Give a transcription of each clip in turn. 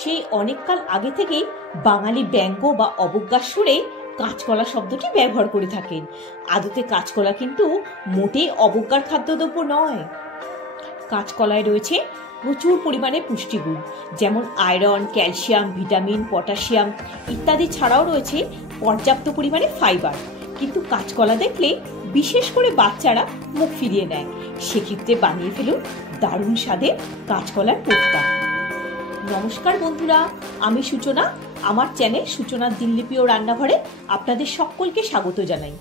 সেই অনেককাল আগে থেকেই বাঙালি ব্যঙ্গ বা অবজ্ঞার সুরে কাঁচকলা শব্দটি ব্যবহার করে থাকেন। আদতে কাঁচকলা কিন্তু মোটেই অবজ্ঞার খাদ্যদ্রব্য নয়। কাঁচকলায় রয়েছে প্রচুর পরিমাণে পুষ্টিগুণ, যেমন আয়রন, ক্যালসিয়াম, ভিটামিন, পটাশিয়াম ইত্যাদি ছাড়াও রয়েছে পর্যাপ্ত পরিমাণে ফাইবার। কিন্তু কাঁচকলা দেখলে বিশেষ করে বাচ্চারা মুখ ফিরিয়ে নেয়। সেক্ষেত্রে বানিয়ে ফেলুন দারুণ স্বাদের কাঁচকলার কোফতা। নমস্কার বন্ধুরা, আমি সূচনা। আমার চ্যানেল সূচনার দিনলিপি ও রান্নাঘরে আপনাদের সকলকে স্বাগত জানাই।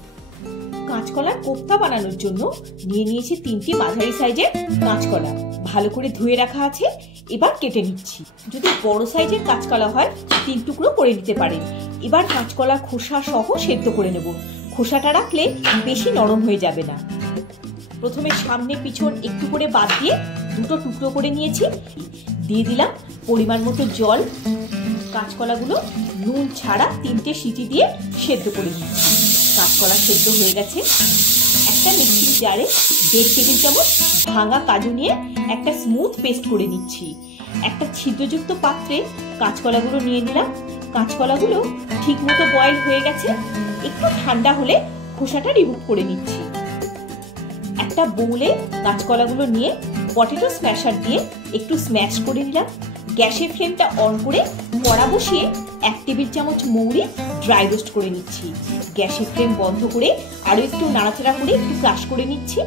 কাঁচকলার কোফতা বানানোর জন্য নিয়ে নিয়েছি 3টি মাঝারি সাইজের কাঁচকলা। ভালো করে ধুয়ে রাখা আছে, এবার কেটে নিচ্ছি। যদি বড় সাইজের কাঁচকলা হয় 3 টুকরো করে নিতে পারেন। এবার কাঁচকলার খোসা সহ সেদ্ধ করে নেব। খোসাটা রাখলে বেশি নরম হয়ে যাবে না। প্রথমে সামনে পিছন একটু করে বাদ দিয়ে 2টো টুকরো করে নিয়েছি। দিয়ে দিলাম পরিমাণ মতো জল। কাঁচকলাগুলো নুন ছাড়া 3টে সিটি দিয়ে সেদ্ধ করে নিচ্ছি। কাঁচকলা সেদ্ধ হয়ে গেছে। একটা মিক্সিং জারে 1.5 টেবিল চামচ ভাঙা কাজু নিয়ে একটা স্মুথ পেস্ট করে নিচ্ছি। একটা ছিদ্রযুক্ত পাত্রে কাঁচকলাগুলো নিয়ে নিলাম। কাঁচকলাগুলো ঠিক মতো বয়েল হয়ে গেছে। একটু ঠান্ডা হলে খোসাটা রিমুভ করে নিচ্ছি। একটা বোলে কাঁচকলাগুলো নিয়ে পটেটো স্ম্যাশার দিয়ে একটু স্ম্যাশ করে নিলাম। গ্যাসের ফ্লেমটা অন করে কড়া বসিয়ে 1 টেবিল চামচ মৌরি ড্রাই রোস্ট করে নিচ্ছি। গ্যাসের ফ্লেম বন্ধ করে আরো একটু নাড়াচাড়া করে একটু ক্রাশ করে নিচ্ছি।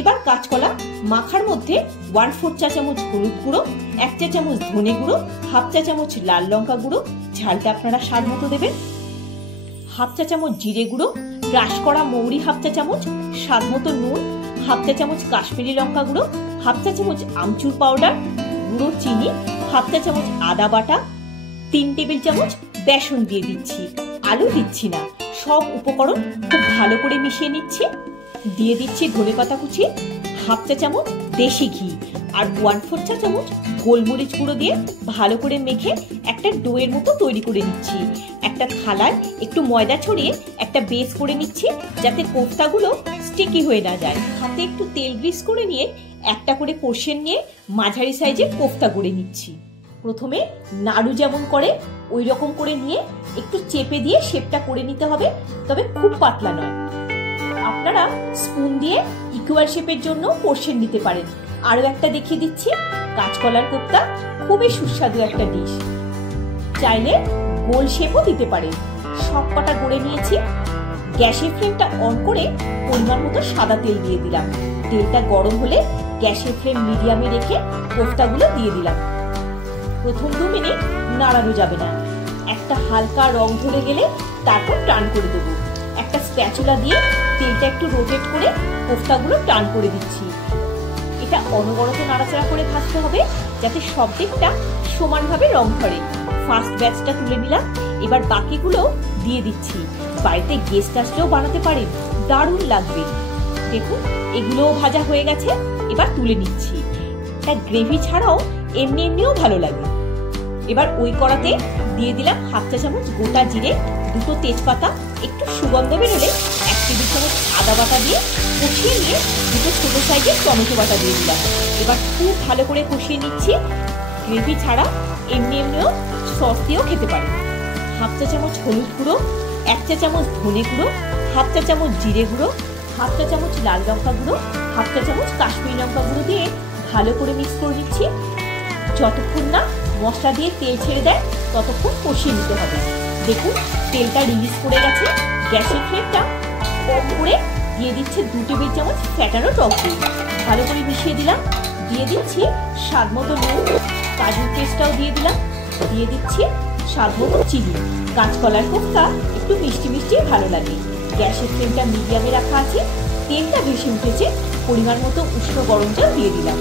এবার কাঁচকলা মাখার মধ্যে 1/4 চা চামচ হলুদ গুঁড়ো, 1 চা চামচ ধনে গুঁড়ো, 1/2 চা চামচ লাল লঙ্কা গুঁড়ো, ঝালটা আপনারা স্বাদ মতো দেবেন, 1/2 চা চামচ জিরে গুঁড়ো, ক্রাশ করা মৌরি 1/2 চা চামচ, স্বাদ মতো নুন, 1/2 চা চামচ কাশ্মীরি লঙ্কা গুঁড়ো, 1/2 চা চামচ আমচুর পাউডার, গুঁড়ো চিনি, 1/2 চা চামচ আদা বাটা, 3 টেবিল চামচ বেসন দিয়ে দিচ্ছি। আলু দিচ্ছি না। সব উপকরণ খুব ভালো করে মিশিয়ে নিচ্ছি। দিয়ে দিচ্ছি ধনেপাতা কুচি, 1/2 চা চামচ দেশি ঘি আর 1/4 চা চামচ গোলমরিচ গুঁড়ো দিয়ে ভালো করে মেখে একটা ডোয়ের মতো তৈরি করে নিচ্ছি। একটা থালায় একটু ময়দা ছড়িয়ে একটা বেস করে নিচ্ছি, যাতে কোফতাগুলো স্টিকি হয়ে না যায়। হাতে একটু তেল গ্রিস করে নিয়ে একটা করে পোর্শন নিয়ে মাঝারি সাইজের কোফতা গড়ে নিচ্ছি। প্রথমে নাড়ু যেমন করে ওই রকম করে নিয়ে একটু চেপে দিয়ে শেপটা করে নিতে হবে, তবে খুব পাতলা নয়। আপনারা স্পুন দিয়ে ইকুয়াল শেপের জন্য পোর্শন নিতে পারেন। আরো একটা দেখিয়ে দিচ্ছি। কাঁচকলার কোফতা খুবই সুস্বাদু একটা ডিশ। চাইলে গোল শেপও দিতে পারেন। সব কটা গড়ে নিয়েছি। গ্যাসের ফ্লেমটা অন করে পরিমাণ মতো সাদা তেল দিয়ে দিলাম। তেলটা গরম হলে গ্যাসের ফ্লেম মিডিয়ামে রেখে কোফতাগুলো দিয়ে দিলাম। প্রথম 2 মিনিট নাড়ানো যাবে না। একটা হালকা রং ধরে গেলে তারপর টার্ন করে দেব। একটা স্প্যাচুলা দিয়ে তেলটা একটু রোটেট করে কোফতাগুলো টার্ন করে দিচ্ছি। এটা অনবরত নাড়াচাড়া করে ভাজতে হবে, যাতে সব দিকটা সমানভাবে রং ধরে। ফার্স্ট ব্যাচটা তুলে নিলাম। এবার বাকিগুলো দিয়ে দিচ্ছি। বাড়িতে গেস্ট আসলেও বানাতে পারেন, দারুণ লাগবে। দেখুন এগুলোও ভাজা হয়ে গেছে। এবার তুলে নিচ্ছি। এটা গ্রেভি ছাড়াও এমনিও ভালো লাগে। এবার ওই কড়াতে দিয়ে দিলাম 1/2 চা চামচ গোটা জিরে, 2টো তেজপাতা, একটু সুগন্ধ বেরোলে 1 টেবিল চামচ আদা বাটা দিয়ে কষিয়ে নিয়ে 2টো ছোট সাইজের টমেটো বাটা দিয়ে দিলাম। এবার খুব ভালো করে কষিয়ে নিচ্ছি। গ্রেভি ছাড়া এমনিও সস দিয়েও খেতে পারেন। 1/2 চা চামচ হলুদ গুঁড়ো, 1 চা চামচ ধনে গুঁড়ো, 1/2 চা চামচ জিরে গুঁড়ো, 1/2 চা চামচ লাল লঙ্কা গুঁড়ো, 1/2 চা চামচ কাশ্মীরি লঙ্কা গুঁড়ো দিয়ে ভালো করে মিক্স করে নিচ্ছি। যতক্ষণ না মশলা দিয়ে তেল ছেড়ে দেয় ততক্ষণ কষিয়ে নিতে হবে। দেখুন তেলটা রিলিজ করে গেছে। গ্যাসের ফ্লেমটা কম করে দিয়ে দিচ্ছে 2 টেবিল চামচ ফ্যাটানো টক দই। ভালো করে মিশিয়ে দিলাম। দিয়ে দিচ্ছি স্বাদ মতো নুন, কাজুর পেস্টটাও দিয়ে দিলাম। দিয়ে দিচ্ছি স্বাদ মতো চিনি। কাঁচকলার কোফতা একটু মিষ্টি মিষ্টি ভালো লাগে। গ্যাসের ফ্লেমটা মিডিয়ামে রাখা আছে। তেলটা ভেসে উঠেছে। পরিমাণ মতো উষ্ণ গরম জল দিয়ে দিলাম।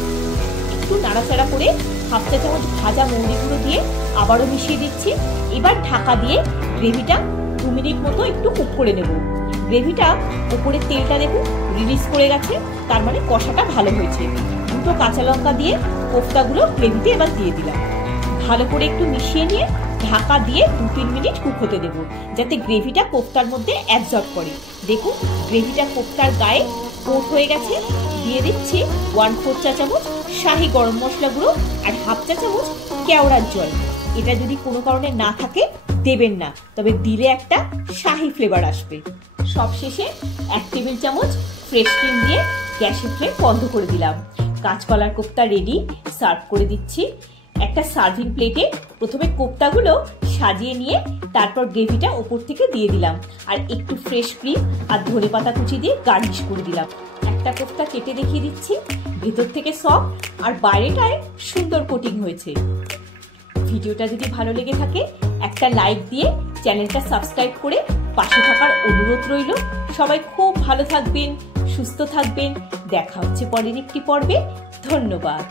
একটু নাড়াচাড়া করে 1/2 চা চামচ ভাজা মৌরি গুঁড়ো দিয়ে আবারও মিশিয়ে দিচ্ছি। এবার ঢাকা দিয়ে গ্রেভিটা 2 মিনিট মতো একটু কুক করে নেব। গ্রেভিটা উপরের তেলটা দেখুন রিলিজ করে গেছে, তার মানে কষাটা ভালো হয়েছে। 2টো কাঁচা লঙ্কা দিয়ে কোফতাগুলো গ্রেভিতে এবার দিয়ে দিলাম। ভালো করে একটু মিশিয়ে নিয়ে ঢাকা দিয়ে 2-3 মিনিট কুক হতে দেব, যাতে গ্রেভিটা কোফতার মধ্যে অ্যাবজর্ব করে। দেখুন গ্রেভিটা কোফতার গায়ে কোট হয়ে গেছে। দিয়ে দিচ্ছি 1/4 চা চামচ শাহি গরম মশলা গুঁড়ো আর 1/2 চা চামচ কেওড়ার জল। এটা যদি কোনো কারণে না থাকে দেবেন না, তবে দিলে একটা শাহি ফ্লেভার আসবে। সবশেষে 1 টেবিল চামচ ফ্রেশ ক্রিম দিয়ে গ্যাসের ফ্লেম বন্ধ করে দিলাম। কাঁচকলার কোপ্তা রেডি, সার্ভ করে দিচ্ছি। একটা সার্ভিং প্লেটে প্রথমে কোপ্তাগুলো সাজিয়ে নিয়ে তারপর গ্রেভিটা উপর থেকে দিয়ে দিলাম, আর একটু ফ্রেশ ক্রিম আর ধনেপাতা কুচি দিয়ে গার্নিশ করে দিলাম। একটা কোপ্তা কেটে দেখিয়ে দিচ্ছি, ভেতর থেকে সফট আর বাইরেটায় সুন্দর কোটিং হয়েছে। ভিডিওটা যদি ভালো লেগে থাকে একটা লাইক দিয়ে চ্যানেলটা সাবস্ক্রাইব করে পাশে থাকার অনুরোধ রইল। সবাই খুব ভালো থাকবেন, সুস্থ থাকবেন। দেখা হচ্ছে পরের একটি পর্বে। ধন্যবাদ।